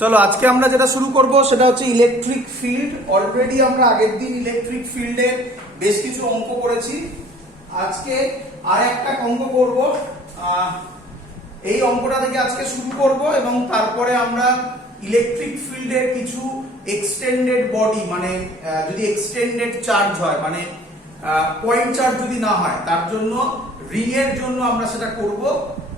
চলো আজকে আমরা যেটা শুরু করব সেটা হচ্ছে ইলেকট্রিক ফিল্ড। অলরেডি আমরা আগের দিন ইলেকট্রিক ফিল্ডে বেশ কিছু অঙ্ক করেছি। আজকে আর একটা অঙ্ক করব। এই অঙ্কটা থেকে আজকে শুরু করব এবং তারপরে আমরা ইলেকট্রিক ফিল্ডের কিছু এক্সটেন্ডেড বডি, মানে যদি এক্সটেন্ডেড চার্জ হয়, মানে পয়েন্ট চার্জ যদি না হয়, তার জন্য রিং এর জন্য আমরা সেটা করব,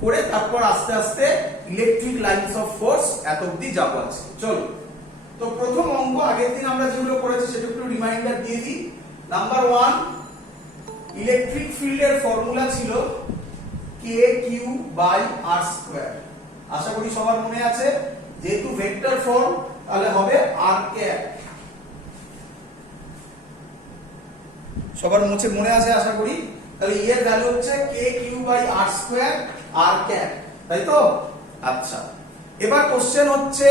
করে তারপর আস্তে আস্তে ইলেকট্রিক লাইনস অফ ফোর্স এত অবধি যাবো আছে। চলো, তো প্রথম অঙ্ক আগের দিন আমরা যেগুলো করেছি সেটা একটু রিমাইন্ডার দিয়ে দিই। নাম্বার 1, ইলেকট্রিক ফিল্ডের ফর্মুলা ছিল kq/r²। আশা করি সবার মনে আছে, যেহেতু ভেক্টর ফর্ম তাহলে হবে r ক্যাপ। সবার মনে আছে আশা করি। তাহলে এর ভ্যালু হচ্ছে kq/r² r ক্যাপ, তাই তো? আচ্ছা, এবার কোশ্চেন হচ্ছে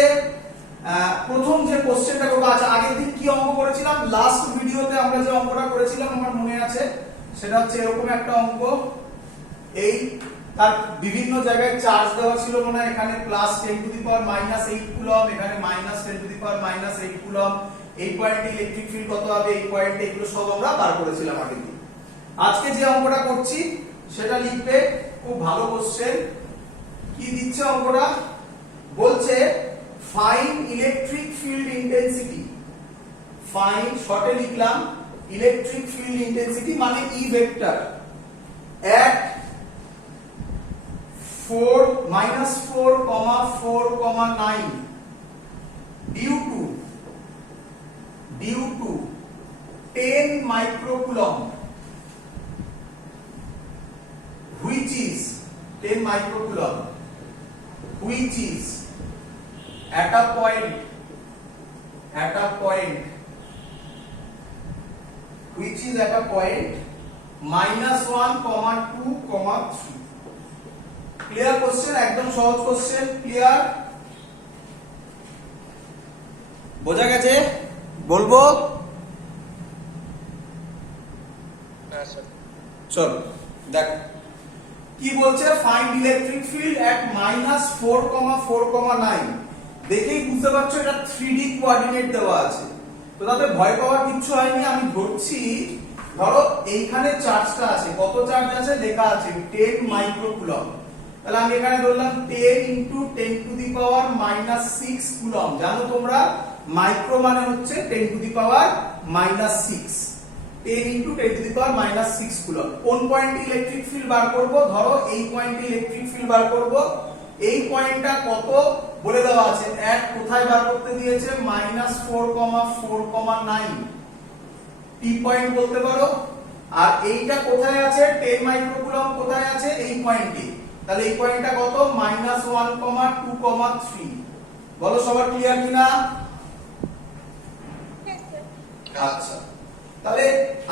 প্রথম যে কোশ্চেনটা করব। আচ্ছা, আগের দিন কি অঙ্ক করেছিলাম? লাস্ট ভিডিওতে আমরা যে অঙ্কটা করেছিলাম আমার মনে আছে, সেটা হচ্ছে এরকম একটা অঙ্ক। এই তার বিভিন্ন জায়গায় চার্জ দেওয়া ছিল, মনে হয় এখানে +10⁻⁸ কুলম্ব, এখানে -10⁻⁸ কুলম্ব। এই পয়েন্টে ইলেকট্রিক ফিল্ড কত হবে, এই পয়েন্টে, এগুলো সব আমরা বার করেছিলাম আগের দিন। আজকে যে অঙ্কটা করছি সেটা লিখবে, খুব ভালো কোশ্চেন। কি দিচ্ছে অঙ্কটা? বলছে find electric field intensity. Find, শর্টে লিখলাম ইলেকট্রিক ফিল্ড ইন্টেন্সিটি মানে E vector at 4-4,9 due to 10 microcoulomb, which is 10 microcoulomb, which is at a point which is at a point -1, 2, 3। Clear question, একদম সহজ কোশ্চেন। ক্লিয়ার? বোঝা গেছে? বলবো? চল দেখ কি বলছে। ফাইন্ড ইলেকট্রিক ফিল্ড এট -4,4,9। দেখেই বুঝতে পারছো এটা 3D কোঅর্ডিনেট দেওয়া আছে, তো তাতে ভয় পাওয়ার কিছু হয়নি। আমি ধরছি, ধরো এইখানে চার্জটা আছে, কত চার্জ আছে লেখা আছে 10 মাইক্রোকুলম্ব। তাহলে আমি এখানে ধরলাম 10 × 10⁻⁻6 কুলম্ব। জানো তোমরা মাইক্রো মানে হচ্ছে 10⁻⁻6, 10 × 10⁻⁻6 কুলম্ব। কোন পয়েন্টে ইলেকট্রিক ফিল্ড বার করব? ধরো এই পয়েন্টে ইলেকট্রিক ফিল্ড বার করব। এই পয়েন্টটা কত বলে দেওয়া আছে, এক কোথায় বার করতে দিয়েছে, -4,4,9 টি পয়েন্ট বলতে পারো। আর এইটা কোথায় আছে, 10 মাইক্রোকুলম্ব কোথায় আছে, এই পয়েন্টে। তাহলে এই পয়েন্টটা কত, -1,2,3। বলো সবার ক্লিয়ার কিনা? আচ্ছা, তাহলে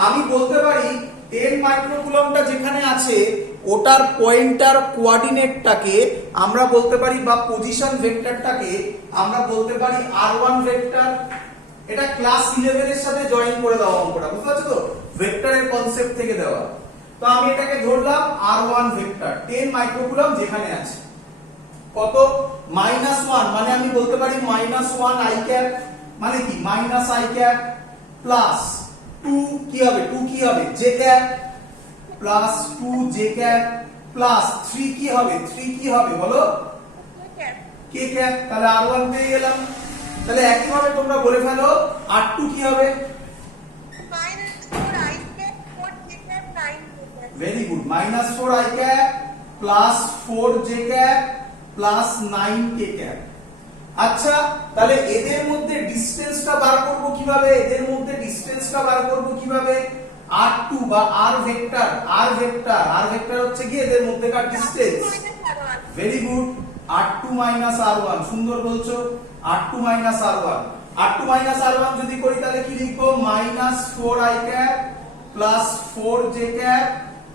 আমি বলতে পারি 10 মাইক্রোকুলম্বটা যেখানে আছে ওটার পয়েন্টার কোঅর্ডিনেটটাকে আমরা বলতে পারি, বা পজিশন ভেক্টরটাকে আমরা বলতে পারি r1 ভেক্টর। এটা ক্লাস 11 এর সাথে জয়েন করে দেওয়া অঙ্কটা, বুঝতে পারছো তো? ভেক্টরের কনসেপ্ট থেকে দেওয়া। তো আমি এটাকে ধরলাম r1 ভেক্টর, 10 মাইক্রোকুলম্ব যেখানে আছে। কত, -1 মানে আমি বলতে পারি -1 i ক্যাপ, মানে কি -i ক্যাপ, প্লাস 2 কি হবে, 2 কি হবে, j cap, plus 2 j cap, plus 3 কি হবে, 3 কি হবে বলো, k ক্যাপ। তাহলে r1 পেয়ে গেলাম। তাহলে একই ভাবে তোমরা বলে ফেলো r2 কি হবে। Very good, -4 i cap plus 4 j cap plus 9 k cap. আচ্ছা, তাহলে এদের মধ্যে ডিসটেন্সটা বার করব কিভাবে? এদের মধ্যে ডিসটেন্সটা বার করব কিভাবে? r2 বা r ভেক্টর হচ্ছে কি এদের মধ্যেকার distance. Very good, r2 r1। সুন্দর বলছো, r2 r1। r2 r1 যদি করি তাহলে কি লিখবো, -4 i cap plus 4 j cap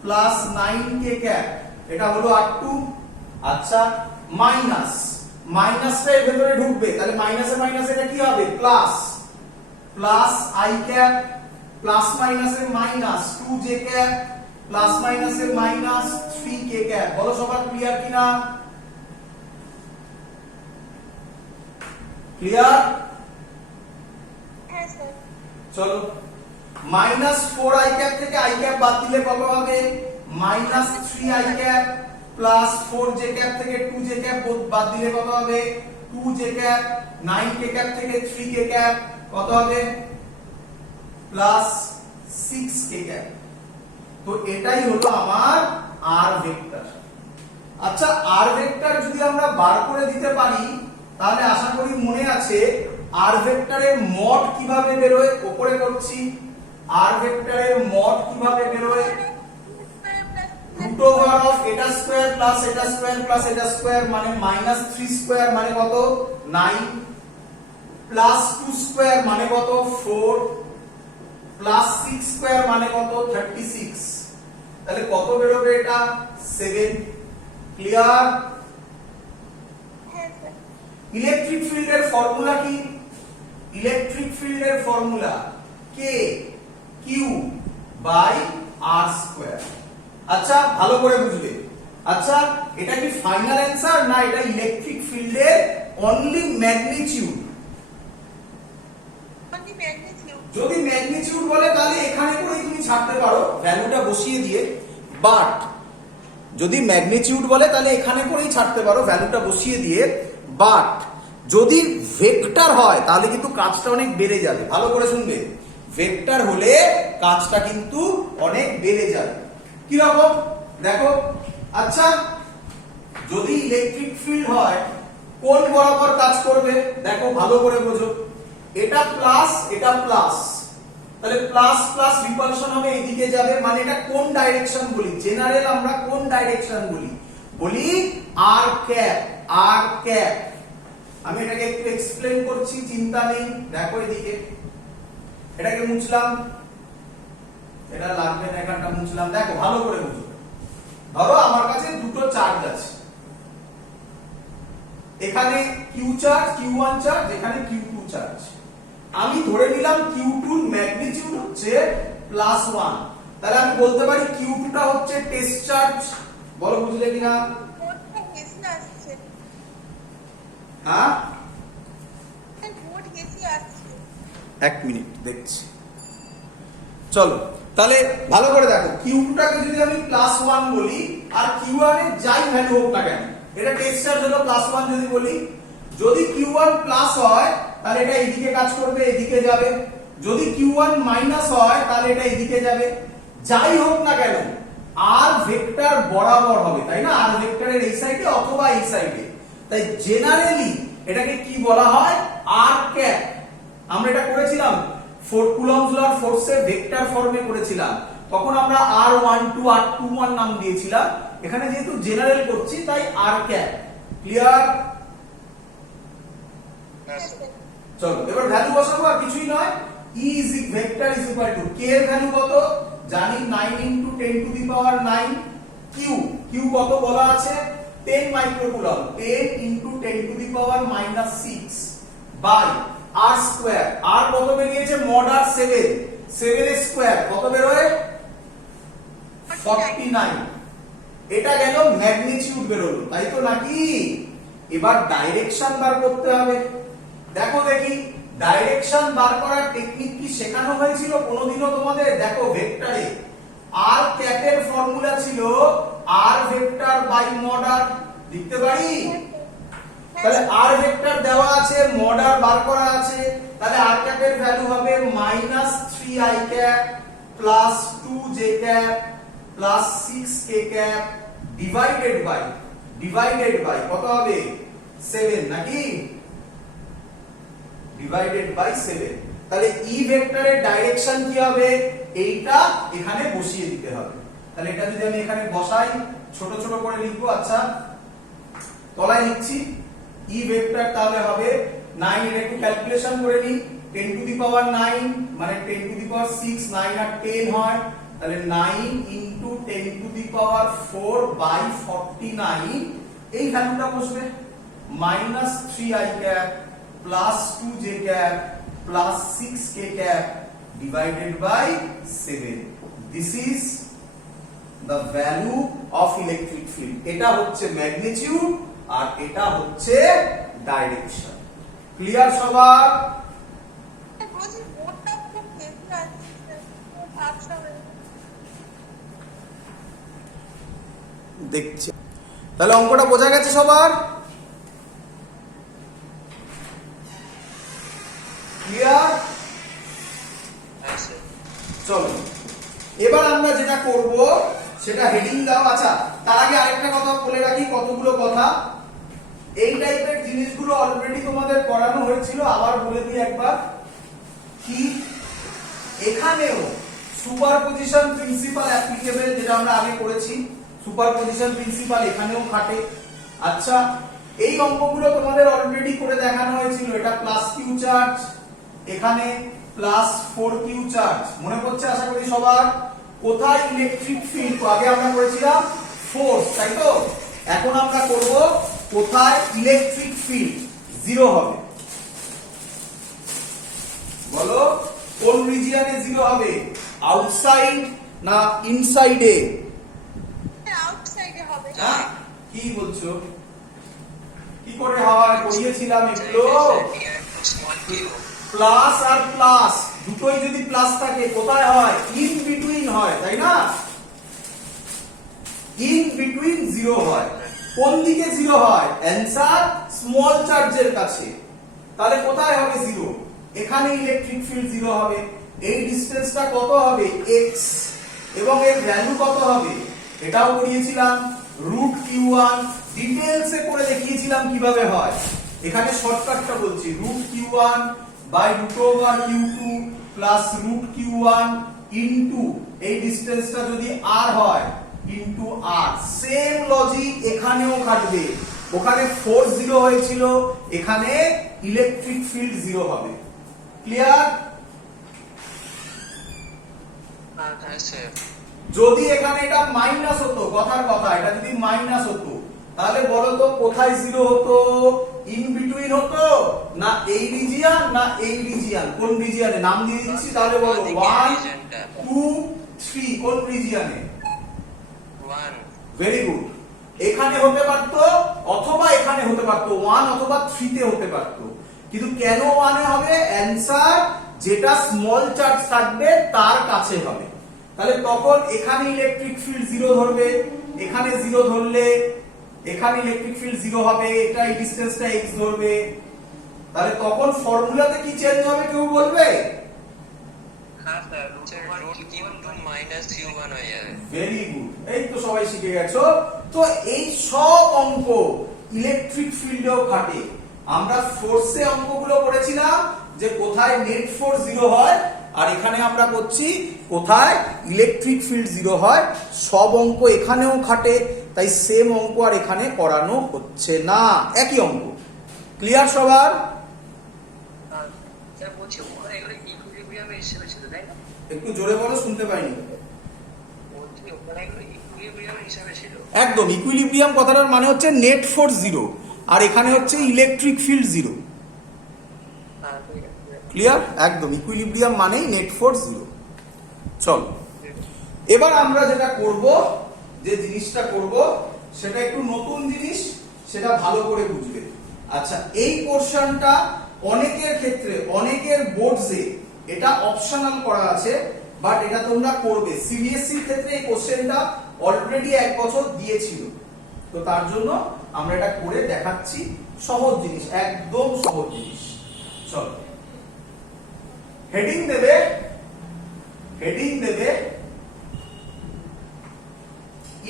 plus 9 k cap. এটা হলো r2। আচ্ছা, মাইনাসটা এর ভেতরে ঢুকবে, তাহলে মাইনাসে এটা কি হবে, প্লাস i ক্যাপ, প্লাস মাইনাসে -2 j ক্যাপ, প্লাস মাইনাসে -3 k ক্যাপ। বলো সবার ক্লিয়ার কিনা? ক্লিয়ার? হ্যাঁ স্যার। চলো -4 i ক্যাপ থেকে i ক্যাপ বাদ দিলে কত হবে? -3 i cap plus 4 j cap থেকে 2 j ক্যাপ বাদ দিলে কত হবে? 2 j ক্যাপ। 9 k ক্যাপ থেকে 3 k ক্যাপ কত হবে? Plus 6 k cap. তো এটাই হলো আমার r ভেক্টর। আচ্ছা, r ভেক্টর যদি আমরা বার করে দিতে পারি তাহলে আশা করি মনে আছে r ভেক্টরের মড কিভাবে বেরোয়। উপরে করছি, r ভেক্টরের মড কিভাবে বেরোয়? রুট ওভার অফ এটা স্কয়ার প্লাস এটা স্কয়ার প্লাস এটা স্কয়ার মানে -3 স্কয়ার মানে কত? 9 প্লাস 2 স্কয়ার মানে কত? 4 প্লাস 6 স্কয়ার মানে কত? 36। তাহলে কত বেরোবে এটা? 7। ক্লিয়ার? হ্যাঁ স্যার। ইলেকট্রিক ফিল্ডের ফর্মুলা কি? ইলেকট্রিক ফিল্ডের formula k q by r square. আচ্ছা, ভালো করে বুঝবে। আচ্ছা, এটা কি ফাইনাল অ্যানসার না এটা ইলেকট্রিক ফিল্ডের অনলি ম্যাগনিটিউড? Only magnitude. যদি ম্যাগনিটিউড বলে তাহলে এখানে করেই তুমি ছাড়তে পারো ভ্যালুটা বসিয়ে দিয়ে, বাট যদি ম্যাগনিটিউড বলে তাহলে এখানে করেই ছাড়তে পারো ভ্যালুটা বসিয়ে দিয়ে, বাট যদি ভেক্টর হয় তাহলে কিন্তু কাজটা অনেক বেড়ে যাবে। ভালো করে শুনবে, ভেক্টর হলে কাজটা কিন্তু অনেক বেড়ে যাবে। কি রকম দেখো। আচ্ছা, যদি ইলেকট্রিক ফিল্ড হয় কোন বরাবর কাজ করবে? দেখো ভালো করে বোঝো, এটা প্লাস এটা প্লাস, তাহলে প্লাস প্লাস রিপালশন হবে এদিকে যাবে, মানে এটা কোন ডাইরেকশন বলি? জেনারেল আমরা কোন ডাইরেকশন বলি? বলি আর ক্যাপ। আর ক্যাপ আমি এটাকে একটু এক্সপ্লেন করছি, চিন্তা নেই। দেখো এদিকে, এটাকে মুছলাম, এটা লাগবে না, এখানটা মুছলাম। দেখো ভালো করে বুঝো, ধরো আমার কাছে দুটো চার্জ আছে, এখানে কিউ চার্জ Q1 চার্জ, এখানে Q2 চার্জ। আমি ধরে নিলাম Q2 এর ম্যাগনিটিউড হচ্ছে +1, তাহলে আমি বলতে পারি Q2 টা হচ্ছে টেস্ট চার্জ। বলো বুঝলে কিনা? ভোটটা বেশি আসছে। হ্যাঁ, ভোট বেশি আসছে। 1 মিনিট দেখছি। চলো তাহলে ভালো করে দেখো, Q2 টাকে যদি আমি +1 বলি আর Q1 এর যাই ভ্যালু হোক না কেন, এটা টেস্ট চার্জ হলো +1 যদি বলি, যদি Q1 প্লাস হয় তাহলে এটা এদিকে কাজ করবে, এদিকে যাবে। যদি Q1 মাইনাস হয় তাহলে এটা এদিকে যাবে। যাই হোক না কেন আর ভেক্টর বরাবর হবে, তাই না? আর ভেক্টরের এই সাইডে অথবা এই সাইডে, তাই জেনারেলি এটাকে কি বলা হয়? আর ক্যাপ। আমরা এটা করেছিলাম 4 কুলম্বস লর ফোর্সে ভেক্টর ফর্মে করেছিলাম, তখন আমরা R12 R21 নাম দিয়েছিলাম। এখানে যেহেতু জেনারেল করছি তাই আর ক্যাপ। ক্লিয়ার? চলো এবার ভ্যালু বসাবো, আর কিছুই নয়। E is vector is equal to k এর ভ্যালু কত জানি? 9 into 10 to the power 9। q কত বলা আছে? 10 microcoulomb, 10 into 10 to the power -6 by r square. r কত বেরিয়েছে? মড r 7, 7 এর স্কয়ার কত বেরোয়? 49। এটা গেল ম্যাগনিটিউড বেরোলো, তাই তো নাকি? এবার ডাইরেকশন বার করতে হবে। দেখো দেখি, ডাইরেকশন বার করার টেকনিক কি শেখানো হয়েছিল কোনোদিনও তোমাদের? দেখো ভেক্টরে আর ক্যাপের ফর্মুলা ছিল আর ভেক্টর বাই মড r। লিখতে পারি? তাহলে আর ভেক্টর দেওয়া আছে, মড r বার করা আছে, তাহলে আর ক্যাপের ভ্যালু হবে -3i cap plus 2j cap plus 6k cap divided by কত হবে? 7 নাকি? Divided by 7। তাহলে ই ভেক্টরের ডাইরেকশন কি হবে? এইটা এখানে বসিয়ে দিতে হবে। তাহলে এটা যদি আমি এখানে বসাই, ছোট ছোট করে লিখবো। আচ্ছা, তলায় লিখছি ই ভেক্টর, তাহলে হবে 9, এর একটু ক্যালকুলেশন করে নিই। 10 টু দি পাওয়ার 9 মানে 10 টু দি পাওয়ার 6, 9 আর 10 হয়, তাহলে 9 into 10 to the power 4 by 49। এই ভ্যালুটা বসবে -3i cap plus 2j cap plus 6k cap divided by 7। This is the value of electric field. এটা হচ্ছে ম্যাগনিটিউড আর এটা হচ্ছে ডাইরেকশন। ক্লিয়ার সবার? বলছি বোর্ডটা খুব হেভি আসছে, খুব ঝাপসা হয়ে দেখছি। তাহলে অঙ্কটা বোঝা গেছে সবার? ক্লিয়ার? চলো এবার আমরা যেটা করব সেটা হেডিং দাও। আচ্ছা, তার আগে আরেকটা কথা বলে রাখি, কতগুলো কথা। এই টাইপের জিনিসগুলো অলরেডি তোমাদের করানো হয়েছিল, আবার বলে দিই একবার। কি এখানেও সুপারপজিশন প্রিন্সিপাল অ্যাপ্লিকেবল, যেটা আমরা আগে করেছি, সুপারপজিশন প্রিন্সিপাল এখানেও খাটে। আচ্ছা, এই অঙ্কগুলো তোমাদের অলরেডি করে দেখানো হয়েছিল। এটা প্লাস কিউ চার্জ, এখানে প্লাস 4 কিউ চার্জ, মনে পড়ছে আশা করি সবার? কোথায় ইলেকট্রিক ফিল্ড আগে আমরা করেছিলাম ফোর্স, তাই তো? এখন আমরা করব কোথায় ইলেকট্রিক ফিল্ড জিরো হবে। বলো কোন রিজিয়নে জিরো হবে? আউটসাইড না ইনসাইডে? আউটসাইডে হবে। হ্যাঁ, কি বলছো? কি করে হয়? করিয়েছিলাম এগুলো। প্লাস আর প্লাস দুটোই যদি প্লাস থাকে কোথায় হয়? ইন বিটুইন হয়, তাই না? ইন বিটুইন জিরো হয়। কোন দিকে জিরো হয়? অ্যানসার স্মল চার্জের কাছে। তাহলে কোথায় হবে জিরো? এখানে ইলেকট্রিক ফিল্ড জিরো হবে। এই ডিসটেন্সটা কত হবে? x, এবং এর ভ্যালু কত হবে? এটাও করিয়েছিলাম, √q1। ডিটেইলসে করে দেখিয়েছিলাম কিভাবে হয়। এখানে শর্টকাটটা বলছি, √q1 by √q2 plus √q1 into এই ডিসটেন্সটা যদি r হয় ইনটু r। সেম লজিক এখানেও খাটবে। ওখানে ফোর্স জিরো হয়েছিল, এখানে ইলেকট্রিক ফিল্ড জিরো হবে। ক্লিয়ার? যদি এখানে এটা মাইনাস হতো, কথার কথা, এটা যদি মাইনাস হতো তাহলে বলো তো কোথায় জিরো হতো? ইন বিটুইন হতো না এই রিজিয়ন না এই রিজিয়ন? কোন রিজিয়নে? নাম দিয়ে দিচ্ছি, তাহলে বলো 1 2 3। কোন রিজিয়নে? 1। Very good. এখানে হতে পারতো অথবা এখানে হতে পারতো, 1 অথবা 3 তে হতে পারতো, কিন্তু কেন 1 এ হবে? অ্যানসার যেটা স্মল চার্জ থাকবে তার কাছে হবে। তাহলে তখন এখানে ইলেকট্রিক ফিল্ড জিরো ধরবে, এখানে জিরো ধরলে এখানে ইলেকট্রিক ফিল্ড জিরো হবে, এটা এই ডিসটেন্সটা x ধরবে। তাহলে তখন ফর্মুলাতে কি চেঞ্জ হবে কেউ বলবে? হ্যাঁ স্যার, √q2 মাইনাস q1 হয়ে যাবে। ভেরি গুড, এই তো সবাই শিখে গেছো। তো এই সব অঙ্ক ইলেকট্রিক ফিল্ডেও খাটে। আমরা ফোর্সে অঙ্কগুলো করেছিলাম যে কোথায় নেট ফোর্স জিরো হয়, আর এখানে আমরা করছি কোথায় ইলেকট্রিক ফিল্ড জিরো হয়। সব অঙ্ক এখানেও খাটে, তাই সেম অঙ্ক আর এখানে করানো হচ্ছে না, একই অঙ্ক। ক্লিয়ার সবার? স্যার বলছি ওখানে এগুলো ইকুইলিব্রিয়াম হিসেবে ছিল, তাই না? একটু জোরে বলো, শুনতে পাইনি। বলছি ওখানে এগুলো ইকুইলিব্রিয়াম হিসেবে ছিল। একদম, ইকুইলিব্রিয়াম কথাটার মানে হচ্ছে নেট ফোর্স জিরো, আর এখানে হচ্ছে ইলেকট্রিক ফিল্ড জিরো। হ্যাঁ ঠিক আছে। ক্লিয়ার? একদম, ইকুইলিব্রিয়াম মানেই নেট ফোর্স জিরো। চলো এবার আমরা যেটা করব, যে জিনিসটা করব সেটা একটু নতুন জিনিস, সেটা ভালো করে বুঝবে। আচ্ছা, এই পোরশনটা অনেকের ক্ষেত্রে, অনেকের বোর্ডসে এটা অপশনাল করা আছে, বাট এটা তোমরা করবে। সিবিএসসি এর ক্ষেত্রে এই কোশ্চেনটা অলরেডি 1 বছর দিয়েছিল, তো তার জন্য আমরা এটা করে দেখাচ্ছি। সহজ জিনিস, একদম সহজ জিনিস। চলো হেডিং দেবে, হেডিং দেবে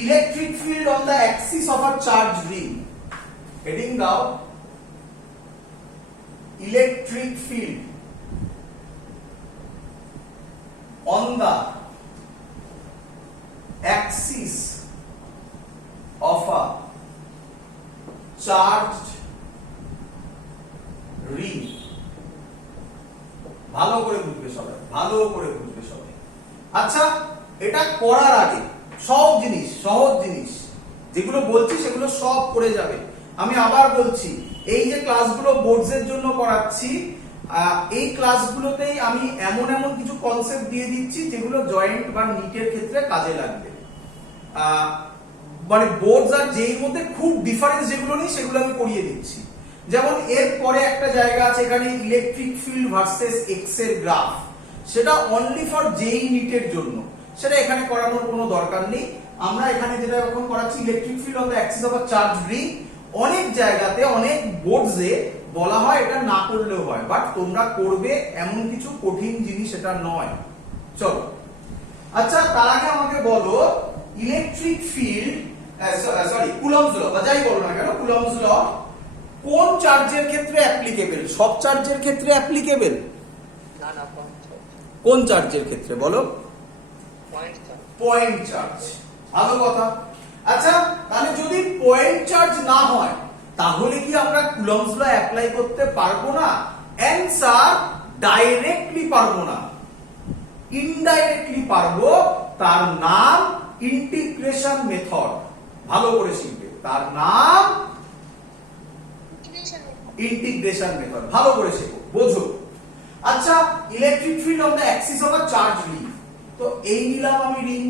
electric field on the axis of a charge ring. Heading দাও electric field on the axis of a charged ring. ভালো করে বুঝবে সবাই, ভালো করে বুঝবে সবাই। আচ্ছা, এটা করার আগে সব জিনিস, সহজ জিনিস যেগুলো বলছি সেগুলো সব করে যাবে। আমি আবার বলছি, এই যে ক্লাসগুলো বোর্ডসের জন্য করাচ্ছি, এই ক্লাসগুলোতেই আমি এমন এমন কিছু কনসেপ্ট দিয়ে দিচ্ছি যেগুলো জয়েন্ট বা নিটের ক্ষেত্রে কাজে লাগবে। মানে বোর্ডস আর যেই মধ্যে খুব ডিফারেন্স যেগুলো নেই সেগুলো আমি করিয়ে দিচ্ছি। যেমন এর পরে একটা জায়গা আছে এখানে ইলেকট্রিক ফিল্ড ভার্সেস এক্স এর গ্রাফ, সেটা অনলি ফর জেই নিটের জন্য, সেটা এখানে করানোর কোনো দরকার নেই। আমরা এখানে যেটা এখন করাচ্ছি electric field on the axis of a charge ring. অনেক জায়গাতে অনেক বোর্ডসে বলা হয় এটা না করলেও হয়, বাট তোমরা করবে, এমন কিছু কঠিন জিনিস এটা নয়। চলো, আচ্ছা তার আগে আমাকে বলো electric field sorry coulombs law বা যাই বলো না কেন, কুলম্বস ল কোন চার্জের ক্ষেত্রে অ্যাপ্লিকেবল? সব চার্জের ক্ষেত্রে অ্যাপ্লিকেবল? না না কোন চার্জের ক্ষেত্রে বলো? Point charge. Point charge. ভালো কথা। আচ্ছা তাহলে যদি পয়েন্ট চার্জ না হয় তাহলে কি আমরা কুলম্বস ল অ্যাপ্লাই করতে পারবো না? অ্যানসার, ডাইরেক্টলি পারবো না, ইনডাইরেক্টলি পারবো। তার নাম ইন্টিগ্রেশন মেথড। ভালো করে শিখবে, তার নাম ইন্টিগ্রেশন মেথড। ভালো করে শেখো, বোঝো। আচ্ছা electric field on the axis of a charge ring, তো এই নিলাম আমি রিং,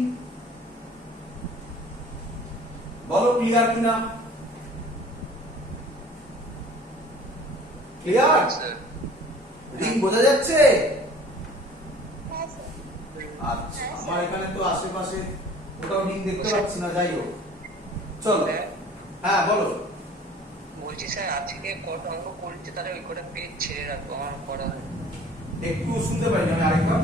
বলো ক্লিয়ার কিনা? ক্লিয়ার? রিং বোঝা যাচ্ছে? হ্যাঁ স্যার। আচ্ছা আমার এখানে তো আশেপাশে কোথাও রিং দেখতে পাচ্ছি না, যাই হোক চলো। হ্যাঁ বলো। বলছি স্যার আজকে কটা অঙ্ক করছে, তাহলে ওই কটা পেজ ছেড়ে রাখবো, আমার পড়া হয় একটু শুনতে পারি আমি আরেকবার।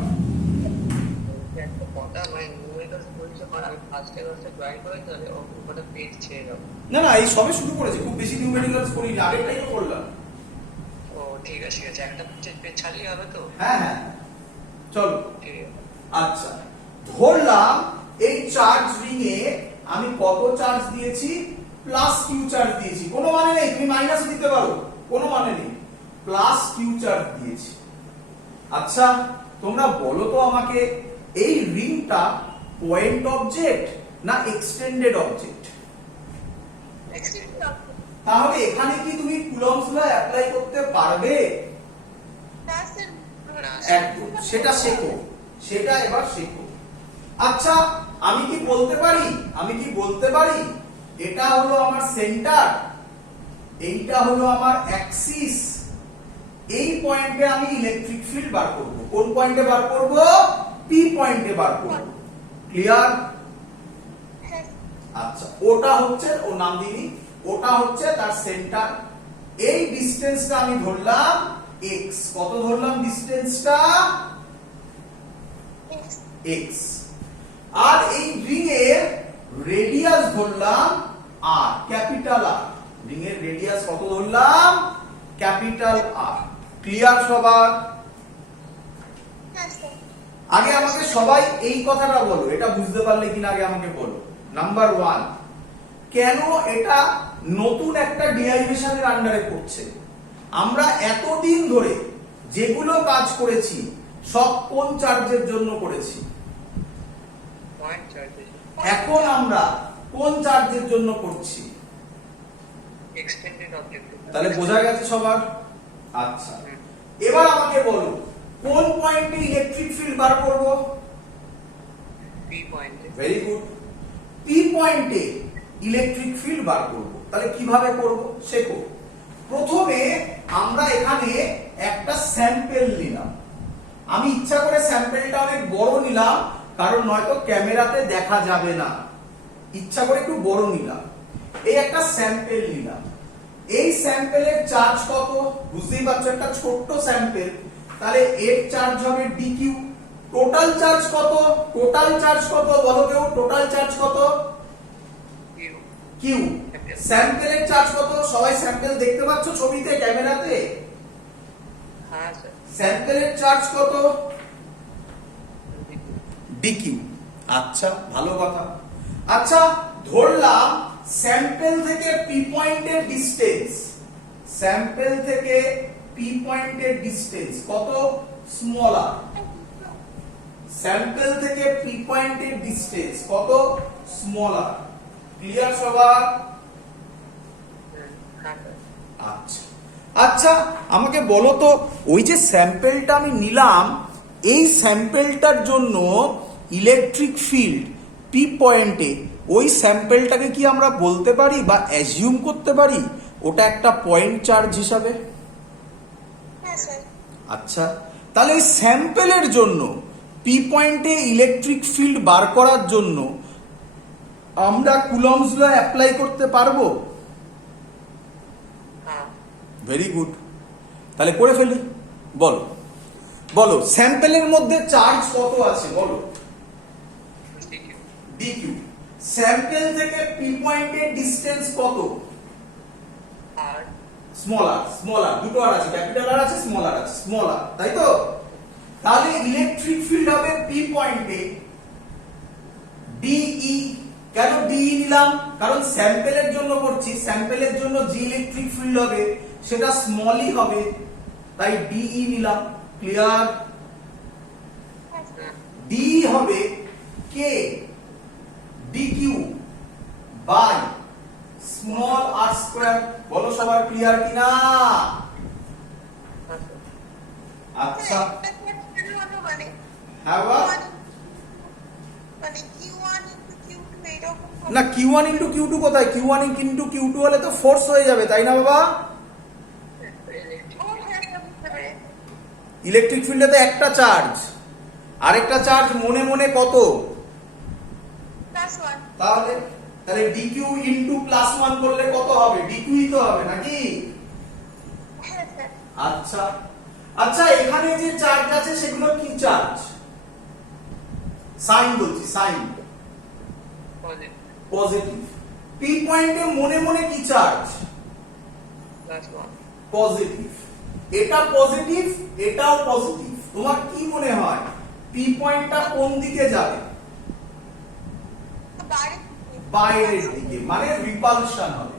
একটা কথা মানে নিউমেরিক্যালস বলছে, মানে আমি ফার্স্ট ক্লাসে জয়েন করি, তাহলে ওই কটা পেজ ছেড়ে রাখবো। না না এই সবে শুরু করেছি, খুব বেশি নিউমেরিক্যালস করিনি, আগেরটাই তো করলাম। ও ঠিক আছে ঠিক আছে, একটা পেজ ছাড়লেই হবে তো? হ্যাঁ হ্যাঁ চলো। ঠিক আছে। আচ্ছা ধরলাম এই চার্জ রিং এ আমি কত চার্জ দিয়েছি? প্লাস কিউ চার্জ দিয়েছি। কোনো মানে নেই, তুমি মাইনাস দিতে পারো, কোনো মানে নেই, প্লাস কিউ চার্জ দিয়েছি। আচ্ছা তোমরা বলো তো আমাকে, এই রিংটা পয়েন্ট অবজেক্ট না এক্সটেন্ডেড অবজেক্ট? তাহলে এখানে কি তুমি কুলম্বস ল অ্যাপ্লাই করতে পারবে? না স্যার। একদম, সেটা শেখো, সেটা এবার শেখো। আচ্ছা আমি কি বলতে পারি, এটা হলো আমার সেন্টার, এইটা হলো আমার অ্যাক্সিস, এই পয়েন্টে আমি ইলেকট্রিক ফিল্ড বার করব। কোন পয়েন্টে বার করব? পি পয়েন্টে বার করব। ক্লিয়ার? হ্যাঁ। আচ্ছা ওটা হচ্ছে, ও নাম দিইনি, ওটা হচ্ছে তার সেন্টার। এই ডিসটেন্সটা আমি ধরলাম x। কত ধরলাম ডিসটেন্সটা? x। আর এই রিং এর রেডিয়াস ধরলাম r, ক্যাপিটাল R। রিং এর রেডিয়াস কত ধরলাম? Capital R। ক্লিয়ার সবার? হ্যাঁ স্যার। আগে আমাকে সবাই এই কথাটা বলো, এটা বুঝতে পারলে কিনা আগে আমাকে বলো। নাম্বার 1, কেন এটা নতুন একটা ডেরিভেশনের আন্ডারে পড়ছে? আমরা এতদিন ধরে যেগুলো কাজ করেছি সব কোন চার্জের জন্য করেছি? Point charges. এখন আমরা কোন চার্জের জন্য করছি? Extended object. তাহলে বোঝা গেছে সবার? আচ্ছা এবার আমাকে বলো কোন পয়েন্টে ইলেকট্রিক ফিল্ড বার করব? পি পয়েন্টে। Very good. পি পয়েন্টে ইলেকট্রিক ফিল্ড বার করব। তাহলে কিভাবে করব শেখো। প্রথমে আমরা এখানে একটা স্যাম্পল নিলাম। আমি ইচ্ছা করে স্যাম্পলটা অনেক বড় নিলাম, কারণ নয়তো ক্যামেরাতে দেখা যাবে না, ইচ্ছা করে একটু বড় নিলাম। এই একটা স্যাম্পল নিলাম, এই স্যাম্পলের চার্জ কত? বুঝতেই পারছো একটা ছোট্ট স্যাম্পল, তাহলে এর চার্জ হবে ডিকিউ। টোটাল চার্জ কত? টোটাল চার্জ কত বলো কেউ? টোটাল চার্জ কত? কিউ। কিউ। স্যাম্পলের চার্জ কত? সবাই স্যাম্পল দেখতে পাচ্ছ ছবিতে, ক্যামেরাতে? হ্যাঁ স্যার। স্যাম্পলের চার্জ কত? ডিকিউ। আচ্ছা ভালো কথা। আচ্ছা ধরলাম স্যাম্পল থেকে পি পয়েন্টের ডিসটেন্স, স্যাম্পল থেকে পি পয়েন্টের ডিসটেন্স কত? স্মল আর। স্যাম্পল থেকে পি পয়েন্টের ডিসটেন্স কত? স্মল আর। ক্লিয়ার সবার? হ্যাঁ স্যার। আচ্ছা আচ্ছা আমাকে বলো তো, ওই যে স্যাম্পলটা আমি নিলাম, এই স্যাম্পলটার জন্য ইলেকট্রিক ফিল্ড পি পয়েন্টে, ওই স্যাম্পলটাকে কি আমরা বলতে পারি বা অ্যাজিউম করতে পারি ওটা একটা পয়েন্ট চার্জ হিসাবে। হ্যাঁ স্যার। আচ্ছা, তাহলে এই স্যাম্পেলের জন্য পি পয়েন্টে ইলেকট্রিক ফিল্ড বার করার জন্য আমরা কুলম্বস ল অ্যাপ্লাই করতে পারবো? হ্যাঁ, ভেরি গুড, তাহলে করে ফেলি। বলো বলো, স্যাম্পেলের মধ্যে চার্জ কত আছে বলো? DQ, DQ. স্যাম্পেল থেকে পি পয়েন্টের ডিসটেন্স কত? আর স্মল আর, দুটো আর আছে, ক্যাপিটাল আর আছে, স্মল আর আছে, স্মল আর, তাই তো? তাহলে ইলেকট্রিক ফিল্ড হবে পি পয়েন্টে ডিই। কেন ডিই নিলাম? কারণ স্যাম্পেলের জন্য করছি, স্যাম্পেলের জন্য যে ইলেকট্রিক ফিল্ড হবে সেটা স্মলই হবে, তাই ডিই নিলাম। ক্লিয়ার? হ্যাঁ স্যার। ডি হবে K dq by small r square. বলো সবার ক্লিয়ার কিনা? হ্যাঁ স্যার। আচ্ছা, মানে হ্যাঁ বা? মানে Q1 into Q2 এরকম হবে? না, Q1 ইন্টু Q2 কোথায়? Q1 ইন্টু Q2 হলে তো ফোর্স হয়ে যাবে, তাই না বাবা? ও হ্যাঁ স্যার, বুঝতে পেরেছি। ইলেকট্রিক ফিল্ডে তো একটা চার্জ, আরেকটা চার্জ মনে মনে কত? +1। তাহলে তাহলে ডিকিউ ইন্টু প্লাস ওয়ান করলে কত হবে? ডিকিউই তো হবে নাকি? হ্যাঁ স্যার। আচ্ছা আচ্ছা, এখানে যে চার্জ আছে সেগুলো কি চার্জ? সাইন বলছি, সাইন পজিটিভ, পজিটিভ। পি পয়েন্টে মনে মনে কি চার্জ? +1, পজিটিভ। এটা পজিটিভ, এটাও পজিটিভ। তোমার কি মনে হয় পি পয়েন্টটা কোন দিকে যাবে? বাইরের দিকে, মানে রিপালশন হবে,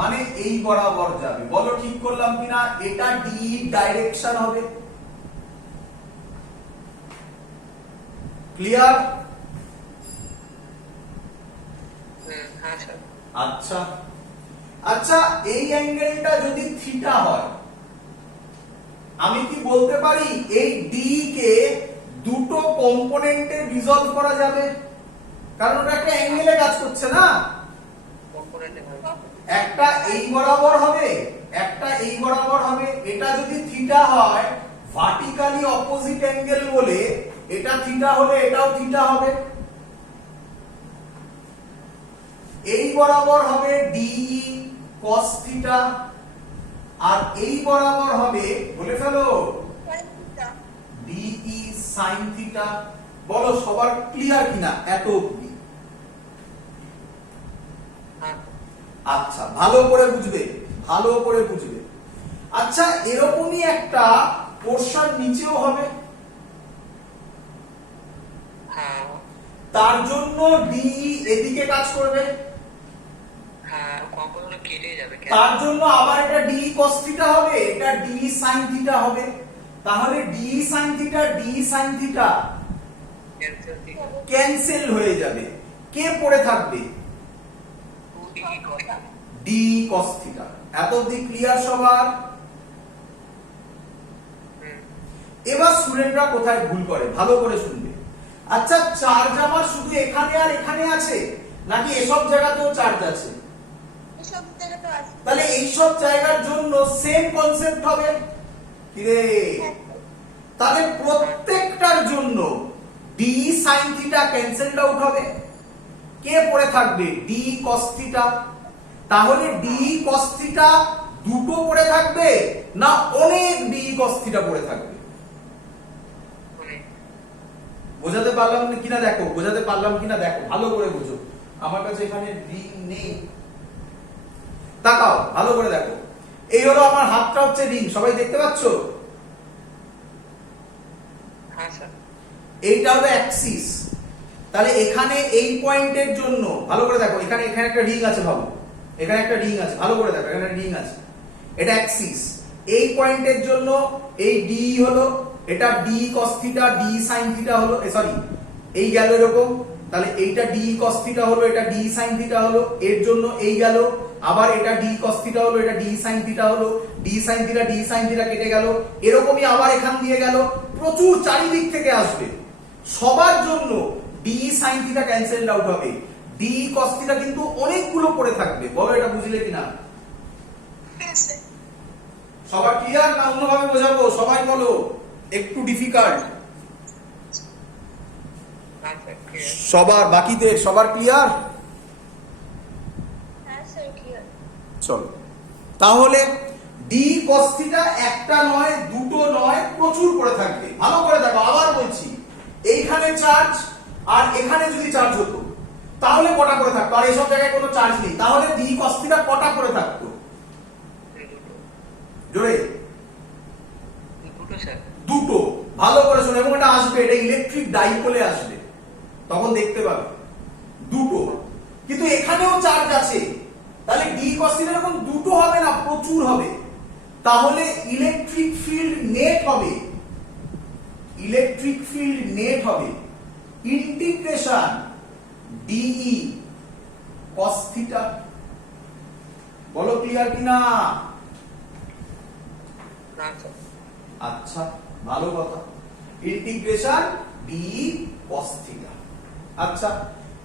মানে এই বরাবর যাবে। বলো ঠিক করলাম কিনা? এটা ডি ডাইরেকশন হবে। ক্লিয়ার? হ্যাঁ স্যার। আচ্ছা আচ্ছা, এই অ্যাঙ্গেলটা যদি থিটা হয়, আমি কি বলতে পারি এই ডি কে দুটো কম্পোনেন্টে ডিসলভ করা যাবে? কারণ ওটা একটা অ্যাঙ্গেলে কাজ করছে না। কম্পোনেন্টে হবে। একটা এই বরাবর হবে, একটা এই বরাবর হবে। এটা যদি থিটা হয়, ভার্টিক্যালি অপোজিট অ্যাঙ্গেল বলে এটা থিটা হলে এটাও থিটা হবে। এই বরাবর হবে ডিই cos থিটা, আর এই বরাবর হবে, বলে ফেলো, ডিই sin থিটা। বলো সবার ক্লিয়ার কিনা এত অবধি? হ্যাঁ। আচ্ছা, ভালো করে বুঝবে, ভালো করে বুঝবে। আচ্ছা, এরকমই একটা পোরশন নিচেও হবে, হ্যাঁ। তার জন্য ডিই এদিকে কাজ করবে, হ্যাঁ, কম্পোনেন্টগুলো কেটে যাবে। তার জন্য আবার এটা ডিই cos থিটা হবে, এটা ডিই sin থিটা হবে। তাহলে DE sin theta, DE sin theta cancel দিকে ক্যান্সেল হয়ে যাবে। কে পড়ে থাকবে? 2 cos ডি cos থিটা। এত অবধি ক্লিয়ার সবার? এবার স্টুডেন্টরা কোথায় ভুল করে ভালো করে শুনবে। আচ্ছা, চার্জ আমার শুধু এখানে আর এখানে আছে, নাকি এসব জায়গাতেও চার্জ আছে? এসব জায়গাতে আছে। তাহলে এইসব জায়গার জন্য সেম কনসেপ্ট হবে কি রে? তাহলে প্রত্যেকটার জন্য D sin theta cancelled out হবে। কে পড়ে থাকবে? D cos theta. তাহলে ডি cos থিটা দুটো পড়ে থাকবে, না অনেক ডি cos থিটা পড়ে থাকবে? বোঝাতে পারলাম কিনা দেখো, বোঝাতে পারলাম কিনা দেখো, ভালো করে বুঝো। আমার কাছে এখানে রিং নেই, তাকাও ভালো করে দেখো। এই হলো আমার হাতটা, হচ্ছে রিং, সবাই দেখতে পাচ্ছ? হ্যাঁ স্যার। এইটা হলো অ্যাক্সিস। তাহলে এখানে এই পয়েন্টের জন্য ভালো করে দেখো, এখানে এখানে একটা রিং আছে, ভাবো এখানে একটা রিং আছে, ভালো করে দেখো এখানে রিং আছে, এটা অ্যাক্সিস। এই পয়েন্টের জন্য এই ডি হলো, এটা D cos theta, D sin theta হলো, সরি এই গেল এরকম। তাহলে এইটা ডি cos থিটা হলো, এটা ডি sin থিটা হলো, এর জন্য এই গেল, আবার এটা ডি cos থিটা হলো, এটা ডি sin থিটা হলো, D sin theta, D sin theta কেটে গেল, এরকমই আবার এখান দিয়ে গেল, প্রচুর চারিদিক থেকে আসবে। সবার জন্য D sin theta cancelled out হবে, ডি cos থিটা কিন্তু অনেকগুলো পড়ে থাকবে। বলো এটা বুঝলে কিনা? Yes, sir. সবার ক্লিয়ার না অন্যভাবে বোঝাবো? সবাই বলো, একটু ডিফিকাল্ট। হ্যাঁ স্যার ক্লিয়ার। সবার বাকিদের সবার ক্লিয়ার? হ্যাঁ স্যার ক্লিয়ার। চলো তাহলে ডি cos থিটা একটা নয়, দুটো নয়, প্রচুর করে থাকবে। ভালো করে দেখো, আবার বলছি, এইখানে চার্জ আর এখানে যদি চার্জ হতো তাহলে কটা করে থাকতো? আর এইসব জায়গায় কোনো চার্জ নেই, তাহলে ডি cos থিটা কটা করে থাকতো? জোরে। দুটো স্যার। দুটো। ভালো করে শোনো, এবং এটা আসবে, এটা ইলেকট্রিক ডাইপোলে আসবে, তখন দেখতে পাবে দুটো। কিন্তু এখানেও চার্জ আছে, তাহলে ডি cos থিটা এরকম দুটো হবে না, প্রচুর হবে। তাহলে ইলেকট্রিক ফিল্ড নেট হবে, ইলেকট্রিক ফিল্ড নেট হবে ইন্টিগ্রেশন ডিই cos থিটা। বলো ক্লিয়ার কিনা? না স্যার। আচ্ছা, ভালো কথা, ইন্টিগ্রেশন ডি cos থিটা। আচ্ছা,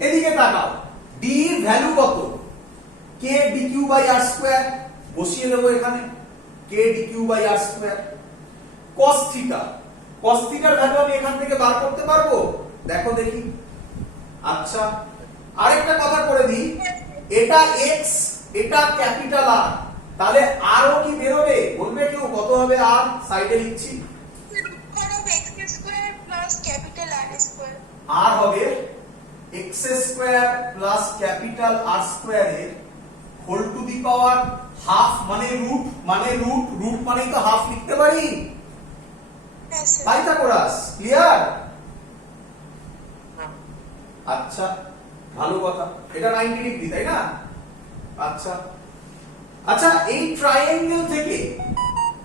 এদিকে তাকাও, ডি এর ভ্যালু কত? K dq by r square, বসিয়ে দেবো এখানে, K dq by r square. cos theta, cos থিটার ভ্যালু আমি এখান থেকে বার করতে পারবো? দেখো দেখি। আচ্ছা, আরেকটা কথা করে দিই, এটা এক্স, এটা ক্যাপিটাল আর, তাহলে আরও কি বেরোবে? বলবে কেউ কত হবে? আর সাইডে লিখছি, Root of x square plus capital R square. R হবে x square plus capital r square এর whole to the power half, মানে রুট, মানে রুট, রুট মানেই তো হাফ লিখতে পারি। Yes, sir. Pythagoras clear? হ্যাঁ। আচ্ছা, ভালো কথা, এটা 90 ডিগ্রি তাই না? আচ্ছা আচ্ছা, এই ট্রায়াঙ্গেল থেকে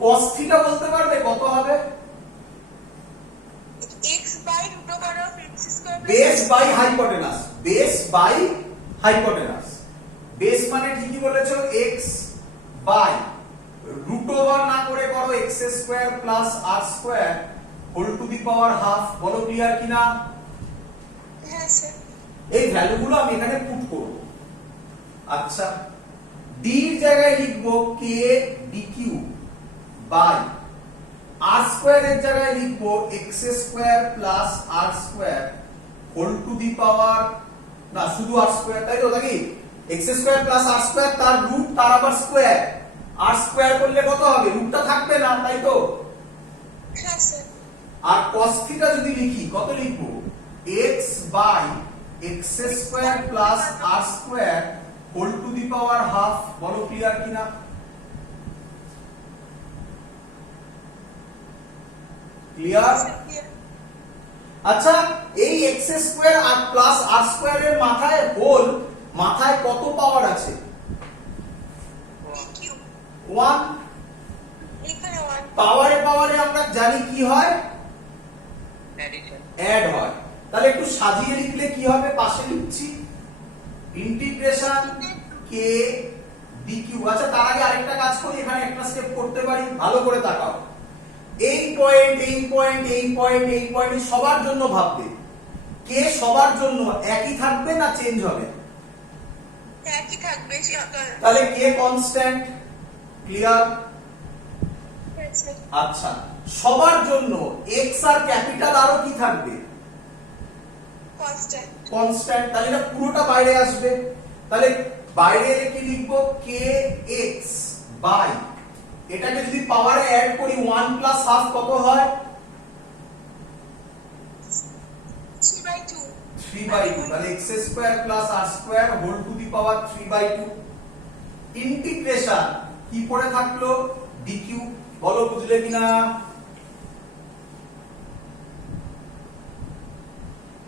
cos থিটা বলতে পারবে কত হবে? X by root over of x square plus base by hypotenuse, base by hypotenuse. Base মানে ঠিকই বলেছো, x বাই রুট ওভার না করে করো x square plus r square whole to the power half. বলো ক্লিয়ার কিনা? Yes, sir. এই ভ্যালুগুলো আমি এখানে পুট করব। আচ্ছা, ডি এর জায়গায় লিখব K dq by r square এর জায়গায় লিখব x square plus r square whole to the power, না শুধু আর স্কয়ার, তাই তো নাকি? X square plus r square, তার রুট, তার আবার স্কয়ার, আর স্কয়ার করলে কত হবে? রুটটা থাকবে না, তাই তো? Yes, sir. আর cos থিটা যদি লিখি কত লিখব? x by x square plus r square whole to the power half. বলো ক্লিয়ার কিনা? ক্লিয়ার? Here. আচ্ছা, এই এক্স স্কয়ার আর প্লাস আর স্কয়ার এর মাথায় হোল, মাথায় কত পাওয়ার আছে? Thank you. 1। এখানে 1. পাওয়ারে পাওয়ারে আমরা জানি কি হয়? অ্যাডিশন। অ্যাড হয়। তাহলে একটু সাজিয়ে লিখলে কি হবে? পাশে লিখছি ইন্টিগ্রেশন কে ডিকিউ। আচ্ছা, তার আগে আরেকটা কাজ করি, এখানে একটা স্টেপ করতে পারি, ভালো করে তাকাও। এই পয়েন্ট, এই পয়েন্ট, এই পয়েন্ট, এই পয়েন্ট সবার জন্য ভাববে, কে সবার জন্য একই থাকবে না চেঞ্জ হবে? একই থাকবে সকাল। তাহলে কে কনস্ট্যান্ট। ক্লিয়ার? Yes, sir. আচ্ছা, সবার জন্য এক্স আর ক্যাপিটাল আরও কি থাকবে? Constant. কনস্ট্যান্ট। তাহলে এটা পুরোটা বাইরে আসবে, তাহলে বাইরে এলে কি লিখবো? কে এক্স বাই, এটাকে যদি পাওয়ারে অ্যাড করি 1 প্লাস হাফ কত হয়? 3/2. 3/2। তাহলে x square plus r square whole to the power 3/2। Integration কি পড়ে থাকলো? ডিকিউ। বলো বুঝলে কিনা?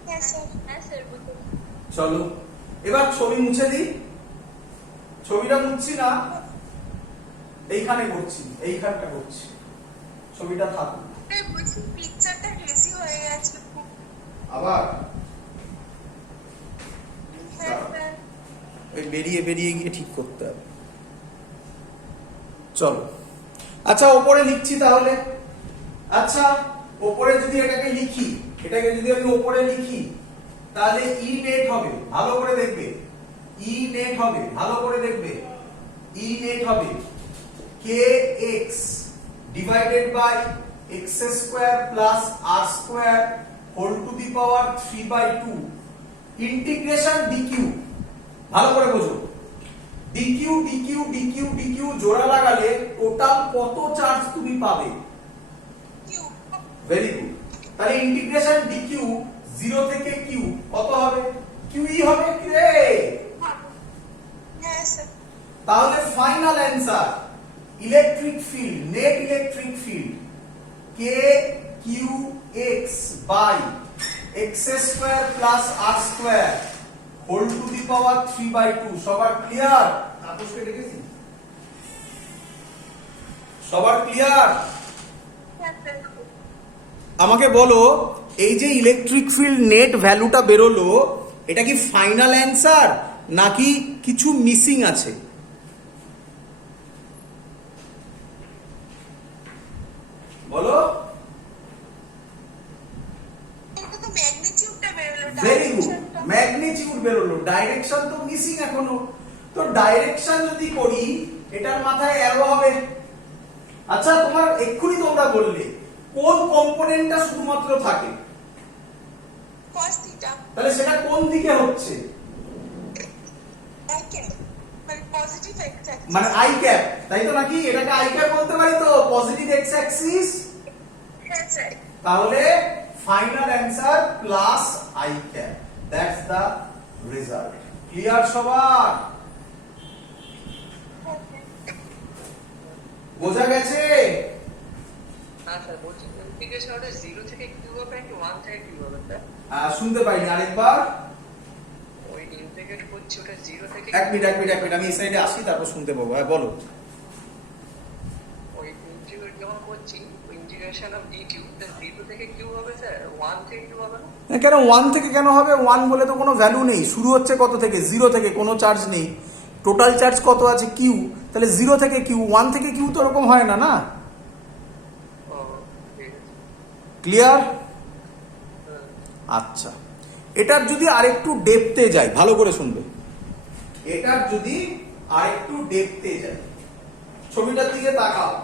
Yes, sir. Yes, sir. চলো এবার ছবি মুছে দিই। ছবিটা মুছছি না, এইখানে করছি, এইখানটা করছি, ছবিটা থাকুক। বলছি পিকচারটা হেসি হয়ে গেছে খুব। আবার হ্যাঁ, স্যার। ওই বেরিয়ে বেরিয়ে গিয়ে ঠিক করতে হবে। চলো, আচ্ছা ওপরে লিখছি তাহলে। আচ্ছা, ওপরে যদি এটাকে লিখি, এটাকে যদি আমি ওপরে লিখি, তাহলে ই নেট হবে, ভালো করে দেখবে, ই নেট হবে, ভালো করে দেখবে, ই নেট হবে kx divided by x square plus r square whole to the power 3/2 integration dq। ভালো করে বোঝো, dq dq dq dq জোড়া লাগালে টোটাল কত চার্জ তুমি পাবে? Q very good. তাহলে ইন্টিগ্রেশন dq 0 থেকে q কত হবে? qe হবে কি রে? হ্যাঁ স্যার তাহলে final answer electric field, net electric field k qx by x square plus r square whole to the power 3/2। সবার ক্লিয়ার? তাপসকে ডেকেছি? সবার ক্লিয়ার? হ্যাঁ স্যার আমাকে বলো, এই যে ইলেকট্রিক ফিল্ড নেট ভ্যালুটা বেরোলো, এটা কি ফাইনাল অ্যানসার নাকি কিছু মিসিং আছে? বলো। এটা তো ম্যাগনিটিউডটা বেরোলো ভেরি গুড, ডাইরেকশনটা ম্যাগনিটিউড বেরোলো, ডাইরেকশন তো মিসিং এখনো। তো ডাইরেকশন যদি করি, এটার মাথায় অ্যারো হবে। আচ্ছা, তোমার এক্ষুনি তোমরা বললে কোন কম্পোনেন্টটা শুধুমাত্র থাকে, cos থিটা তাহলে সেটা কোন দিকে হচ্ছে? ওকে মানে পজিটিভ এক্স অ্যাক্সিস মানে আই ক্যাপ, তাই তো নাকি? এটাকে আই ক্যাপ বলতে পারি তো, পজিটিভ এক্স অ্যাক্সিস। হ্যাঁ স্যার তাহলে final answer plus i cap, that's the result. Clear সবার? বোঝা গেছে? না স্যার বলছি ইন্টিগ্রেশন ওটা 0 থেকে কিউ হবে নাকি 1 থেকে কিউ হবে স্যার? শুনতে পাইনি, আরেকবার। ওই ইন্টিগ্রেট করছি ওটা 0 থেকে এক মিনিট আমি এই সাইডে আসি, তারপর শুনতে পাবো। হ্যাঁ বলো। ওই ইন্টিগ্রেট যখন করছি ওই ইন্টিগ্রেশন অফ dq 0 থেকে কিউ হবে স্যার, 1 থেকে কিউ হবে না? কেন 1 থেকে কেন হবে? 1 বলে তো কোনো ভ্যালু নেই। শুরু হচ্ছে কত থেকে? 0 থেকে, কোনো চার্জ নেই। টোটাল চার্জ কত আছে? কিউ। তাহলে 0 থেকে কিউ, 1 থেকে কিউ তো এরকম হয় না, না? ও ঠিক আছে। ক্লিয়ার? হুম। আচ্ছা, এটার যদি আরেকটু ডেপথে যাই, ভালো করে শুনবে। এটার যদি আরেকটু ডেপথে যাই, ছবিটার দিকে তাকাও।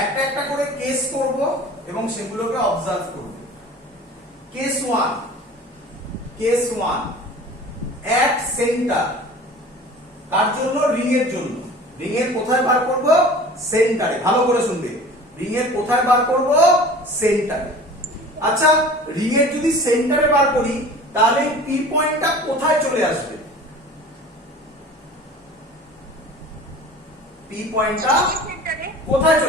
একটা একটা করে কেস করব এবং সেগুলোকে অবজার্ভ করব। কেস 1 এট সেন্টার, কার জন্য? রিং এর জন্য। রিং এর কোথায় বার করব? সেন্টারে। ভালো করে শুনবে, রিং এর কোথায় বার করব? সেন্টারে। আচ্ছা, রিং এর যদি সেন্টারে বার করি, তাহলে পি পয়েন্টটা কোথায় চলে আসবে? পি পয়েন্টটা সেন্টারে কোথায় চলে